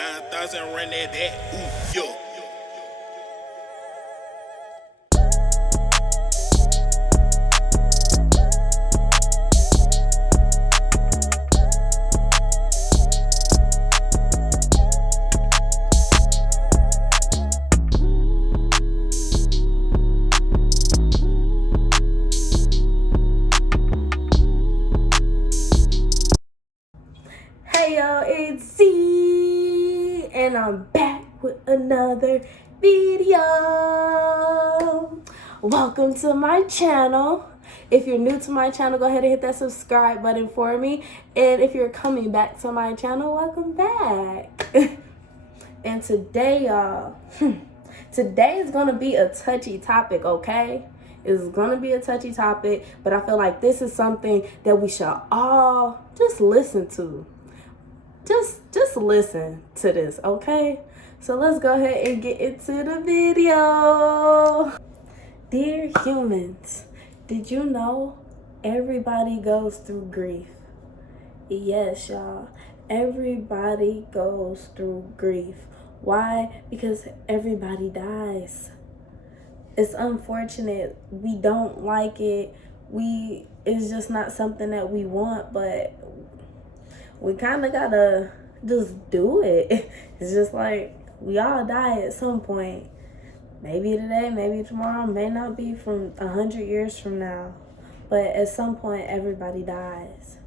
9,000 run that back. Ooh, yo. Hey yo, it's C, and I'm back with another video. Welcome to my channel. If you're new to my channel, go ahead and hit that subscribe button for me. And if you're coming back to my channel, welcome back. And today, y'all, today is gonna be a touchy topic, okay? It's gonna be a touchy topic, but I feel like this is something that we should all just listen to. Just listen to this, okay? So let's go ahead and get into the video. Dear humans, did you know everybody goes through grief? Yes, y'all. Everybody goes through grief. Why? Because everybody dies. It's unfortunate. We don't like it. It's just not something that we want, but we kind of gotta just do it. It's just like we all die at some point. Maybe today, maybe tomorrow, may not be from 100 years from now. But at some point, everybody dies.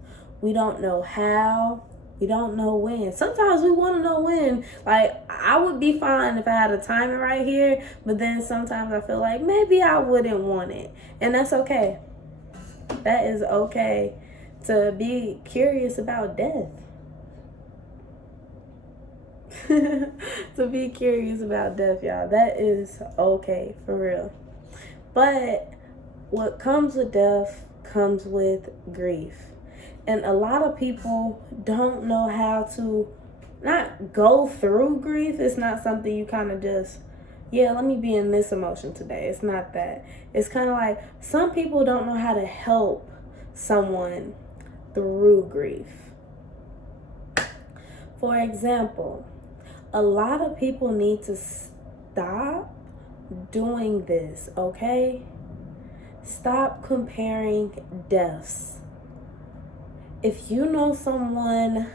We don't know how. We don't know when. Sometimes we want to know when. Like, I would be fine if I had a timer right here. But then sometimes I feel like maybe I wouldn't want it. And that's okay. That is okay. To be curious about death. To be curious about death, y'all. That is okay, for real. But what comes with death comes with grief. And a lot of people don't know how to not go through grief. It's not something you kind of just, yeah, let me be in this emotion today. It's not that. It's kind of like some people don't know how to help someone through grief. For example, a lot of people need to stop doing this, okay? Stop comparing deaths. If you know someone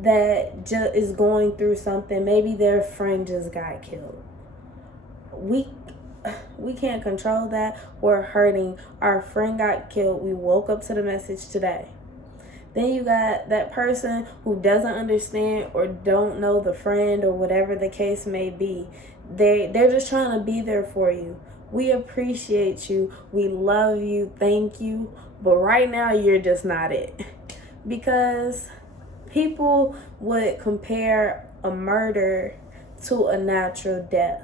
that is going through something, maybe their friend just got killed. We can't control that. We're hurting. Our friend got killed. We woke up to the message today. Then you got that person who doesn't understand or don't know the friend or whatever the case may be. They're just trying to be there for you. We appreciate you. We love you. Thank you. But right now, you're just not it. Because people would compare a murder to a natural death.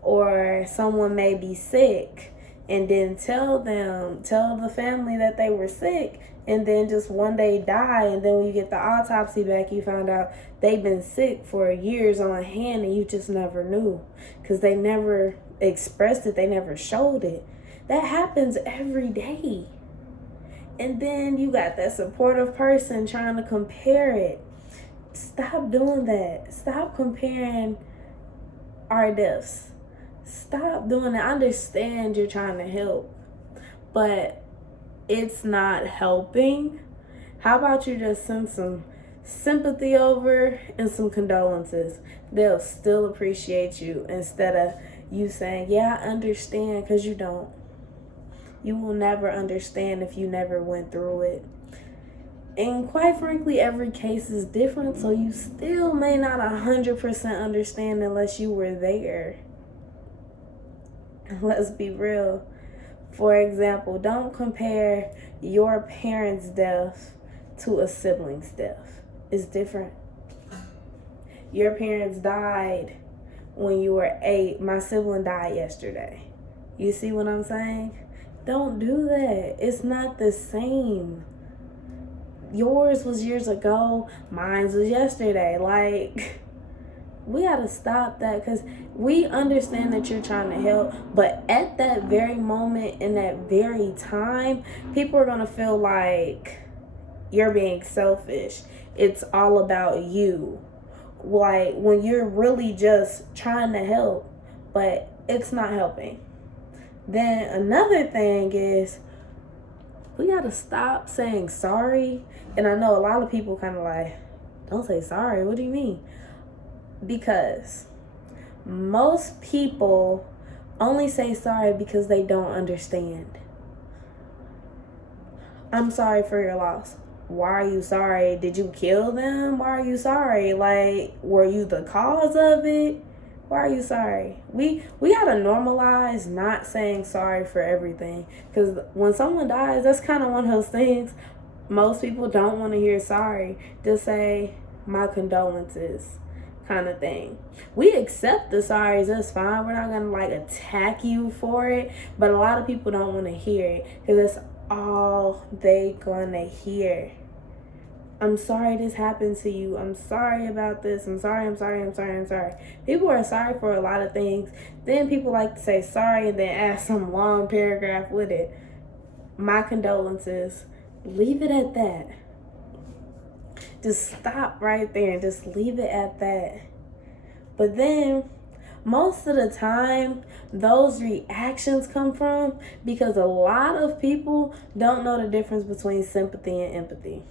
Or someone may be sick and then tell the family that they were sick, and then just one day die, and then when you get the autopsy back, you find out they've been sick for years on hand and you just never knew because they never expressed it, they never showed it. That happens every day. And then you got that supportive person trying to compare it. Stop doing that. Stop comparing our deaths. Stop doing that. I understand you're trying to help, but it's not helping. How about you just send some sympathy over and some condolences? They'll still appreciate you instead of you saying, yeah, I understand, because you don't. You will never understand if you never went through it. And quite frankly, every case is different, so you still may not 100% understand unless you were there. Let's be real. For example, don't compare your parents' death to a sibling's death. It's different. Your parents died when you were 8. My sibling died yesterday. You see what I'm saying? Don't do that. It's not the same. Yours was years ago. Mine was yesterday. Like, we gotta stop that, because we understand that you're trying to help, but at that very moment, in that very time, people are gonna feel like you're being selfish. It's all about you. like when you're really just trying to help, but it's not helping. Then another thing is we gotta stop saying sorry. And I know a lot of people kind of like, don't say sorry. What do you mean? Because most people only say sorry because they don't understand. I'm sorry for your loss. Why are you sorry? Did you kill them? Why are you sorry? Like, were you the cause of it? Why are you sorry? We gotta normalize not saying sorry for everything. Because when someone dies, that's kind of one of those things. Most people don't want to hear sorry. Just say, my condolences, kind of thing. We accept the sorries, that's fine. We're not going to like attack you for it. But a lot of people don't want to hear it because that's all they going to hear. I'm sorry this happened to you. I'm sorry about this. I'm sorry. People are sorry for a lot of things. Then people like to say sorry and then add some long paragraph with it. My condolences. Leave it at that. Just stop right there and just leave it at that. But then most of the time those reactions come from because a lot of people don't know the difference between sympathy and empathy.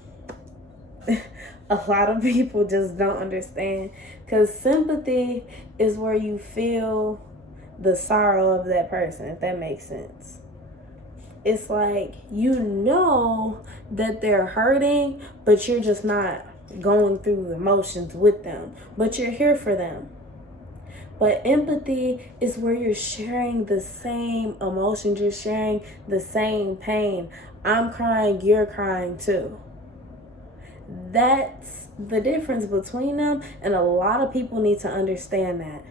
A lot of people just don't understand, because sympathy is where you feel the sorrow of that person, if that makes sense. It's like you know that they're hurting, but you're just not going through the motions with them, but you're here for them. But empathy is where you're sharing the same emotions, you're sharing the same pain. I'm crying, you're crying too. That's the difference between them, and a lot of people need to understand that.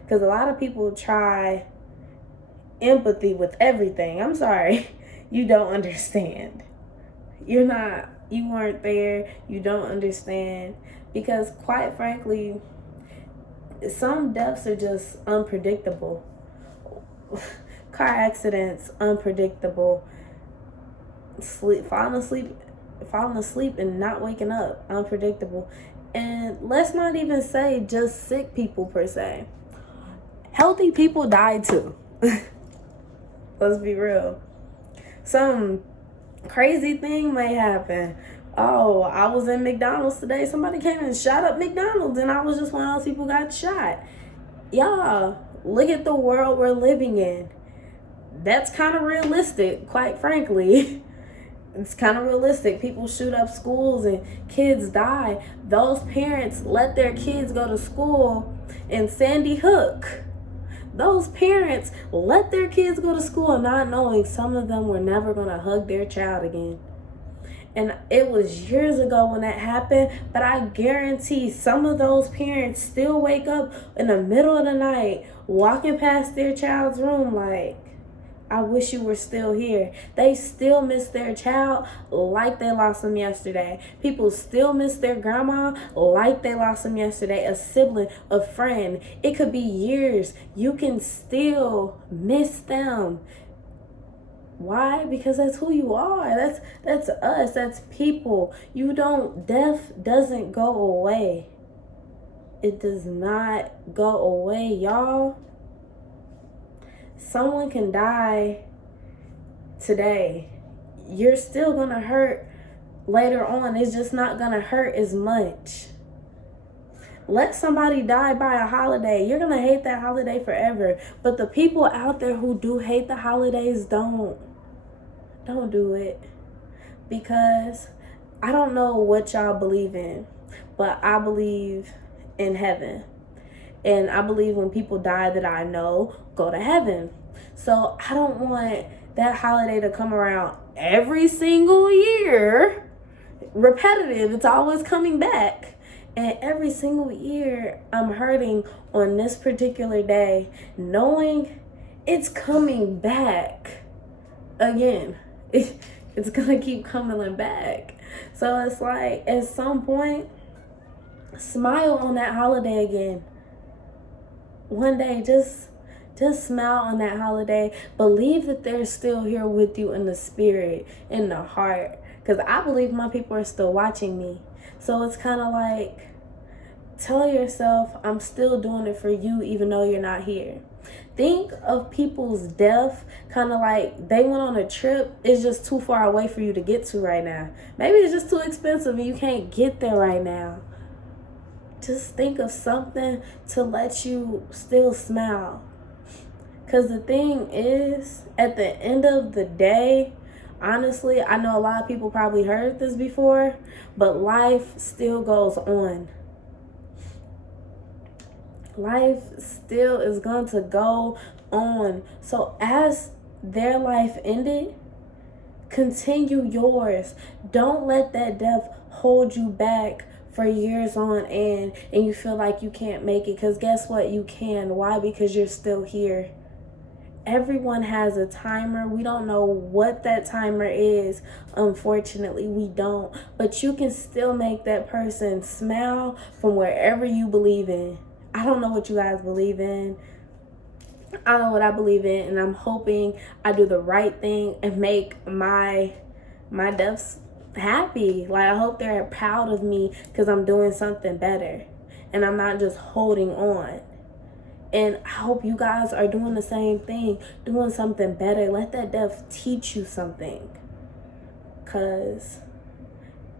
Because a lot of people try empathy with everything. I'm sorry, you don't understand. You weren't there, you don't understand. Because quite frankly, some deaths are just unpredictable. Car accidents, unpredictable. Falling asleep and not waking up, unpredictable. And let's not even say just sick people per se. Healthy people die too. Let's be real. Some crazy thing may happen. Oh, I was in McDonald's today. Somebody came and shot up McDonald's, and I was just one of those people got shot. Y'all, look at the world we're living in. That's kind of realistic, quite frankly. It's kind of realistic. People shoot up schools and kids die. Those parents let their kids go to school in Sandy Hook. Those parents let their kids go to school not knowing some of them were never going to hug their child again. And it was years ago when that happened, but I guarantee some of those parents still wake up in the middle of the night walking past their child's room like, I wish you were still here. They still miss their child like they lost them yesterday. People still miss their grandma like they lost them yesterday. A sibling, a friend. It could be years. You can still miss them. Why? Because that's who you are. That's us. That's people. Death doesn't go away. It does not go away, y'all. Someone can die today. You're still gonna hurt later on. It's just not gonna hurt as much. Let somebody die by a holiday. You're gonna hate that holiday forever. But the people out there who do hate the holidays, don't do it. Because I don't know what y'all believe in, but I believe in heaven. And I believe when people die that I know go to heaven. So I don't want that holiday to come around every single year. Repetitive, it's always coming back. And every single year I'm hurting on this particular day, knowing it's coming back again. It's gonna keep coming back. So it's like at some point, smile on that holiday again. One day, just smile on that holiday. Believe that they're still here with you in the spirit, in the heart. Because I believe my people are still watching me. So it's kind of like, Tell yourself, I'm still doing it for you even though you're not here. Think of people's death kind of like they went on a trip. It's just too far away for you to get to right now. Maybe it's just too expensive and you can't get there right now. Just think of something to let you still smile. Because the thing is, at the end of the day, honestly, I know a lot of people probably heard this before, but life still goes on. Life still is going to go on. So as their life ended, continue yours. Don't let that death hold you back for years on end and you feel like you can't make it. Because guess what? You can. Why? Because you're still here. Everyone has a timer. We don't know what that timer is. Unfortunately, we don't. But you can still make that person smile from wherever you believe in. I don't know what you guys believe in. I know what I believe in, and I'm hoping I do the right thing and make my deaths happy. Like, I hope they're proud of me because I'm doing something better and I'm not just holding on. And I hope you guys are doing the same thing, doing something better. Let that death teach you something. Because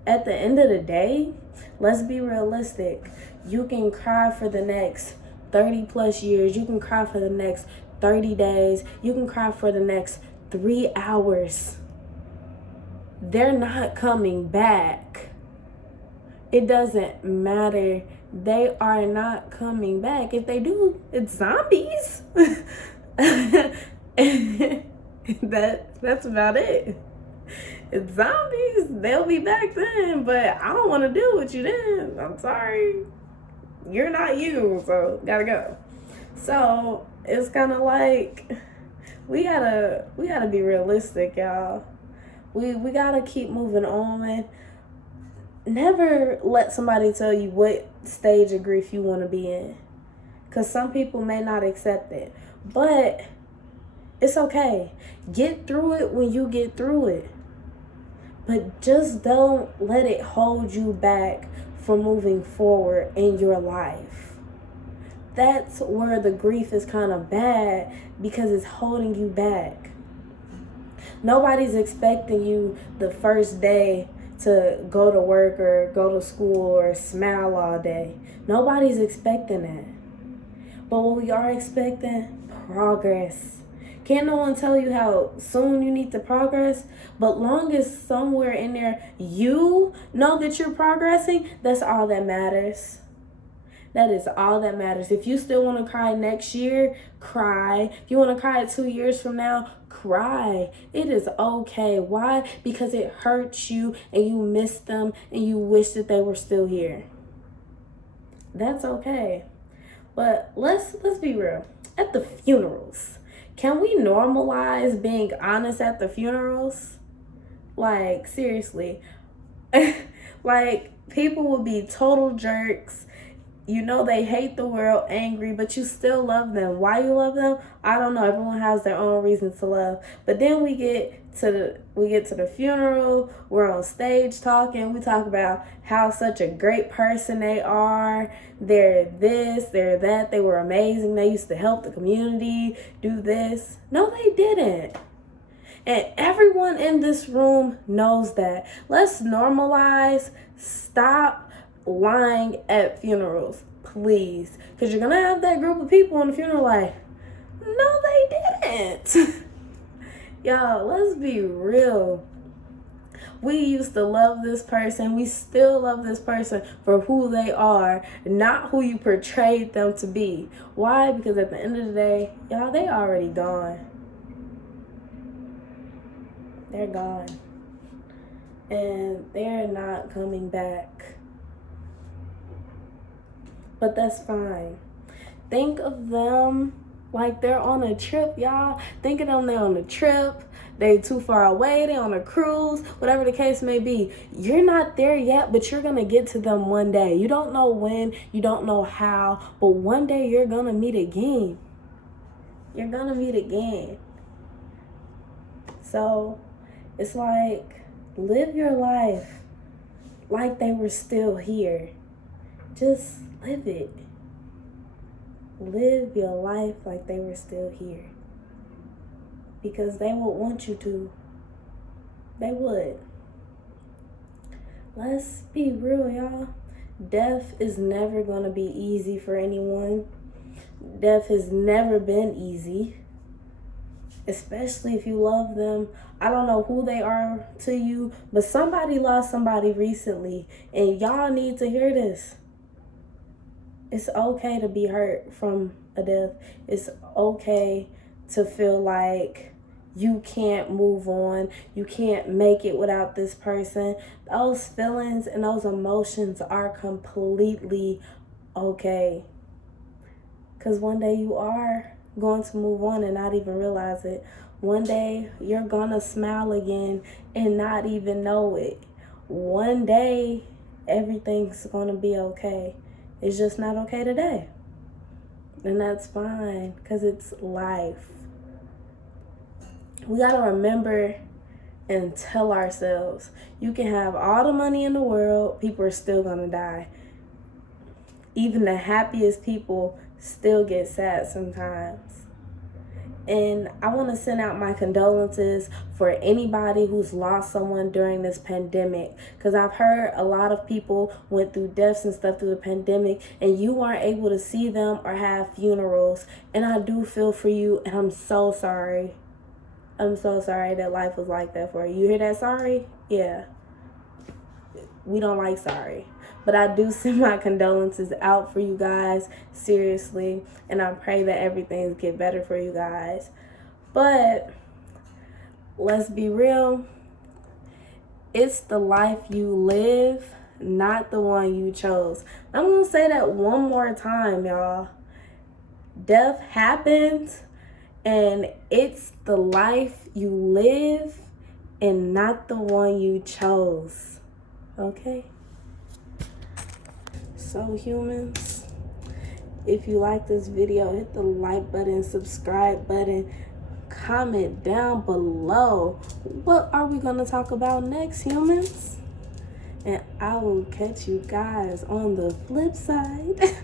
at the end of the day, let's be realistic. You can cry for the next 30 plus years. You can cry for the next 30 days. You can cry for the next 3 hours. They're not coming back. It doesn't matter. They are not coming back. If they do, it's zombies. That's about it. It's zombies. They'll be back then, but I don't want to deal with you then. I'm sorry. You're not you, so gotta go. So it's kind of like we gotta be realistic, y'all. We gotta keep moving on. Never let somebody tell you what stage of grief you want to be in, because some people may not accept it, but it's okay. Get through it when you get through it, but just don't let it hold you back from moving forward in your life. That's where the grief is kind of bad, because it's holding you back. Nobody's expecting you the first day to go to work or go to school or smile all day. Nobody's expecting that. But what we are expecting, progress. Can't no one tell you how soon you need to progress, but long as somewhere in there you know that you're progressing, that's all that matters. That is all that matters. If you still want to cry next year, cry. If you want to cry 2 years from now, cry. It is okay. Why? Because it hurts you and you miss them and you wish that they were still here. That's okay. But let's be real. At the funerals, can we normalize being honest at the funerals? Like, seriously. Like, people will be total jerks. You know they hate the world, angry, but you still love them. Why you love them? I don't know. Everyone has their own reasons to love. But then we get to the funeral. We're on stage talking. We talk about how such a great person they are. They're this, they're that. They were amazing. They used to help the community, do this. No, they didn't. And everyone in this room knows that. Let's normalize. Stop lying at funerals, please, because you're gonna have that group of people on the funeral like, no they didn't. Y'all, let's be real. We used to love this person. We still love this person for who they are, not who you portrayed them to be. Why? Because at the end of the day, y'all, they already gone. They're gone, and they're not coming back. But that's fine. Think of them like they're on a trip, y'all. Think of them, they're on a trip. They too far away. They on a cruise. Whatever the case may be. You're not there yet, but you're going to get to them one day. You don't know when. You don't know how. But one day you're going to meet again. You're going to meet again. So it's like, live your life like they were still here. Just live it. Live your life like they were still here. Because they would want you to. They would. Let's be real, y'all. Death is never going to be easy for anyone. Death has never been easy. Especially if you love them. I don't know who they are to you, but somebody lost somebody recently. And y'all need to hear this. It's okay to be hurt from a death. It's okay to feel like you can't move on. You can't make it without this person. Those feelings and those emotions are completely okay. Because one day you are going to move on and not even realize it. One day you're going to smile again and not even know it. One day everything's going to be okay. It's just not okay today. And that's fine because it's life. We got to remember and tell ourselves, you can have all the money in the world, people are still going to die. Even the happiest people still get sad sometimes. And I want to send out my condolences for anybody who's lost someone during this pandemic. Because I've heard a lot of people went through deaths and stuff through the pandemic, and you weren't able to see them or have funerals. And I do feel for you, and I'm so sorry. I'm so sorry that life was like that for you. You hear that sorry? Yeah. We don't like sorry. But I do send my condolences out for you guys, seriously. And I pray that everything get better for you guys. But let's be real. It's the life you live, not the one you chose. I'm going to say that one more time, y'all. Death happens, and it's the life you live and not the one you chose. Okay? So humans, if you like this video, hit the like button, subscribe button, comment down below. What are we going to talk about next, humans? And I will catch you guys on the flip side.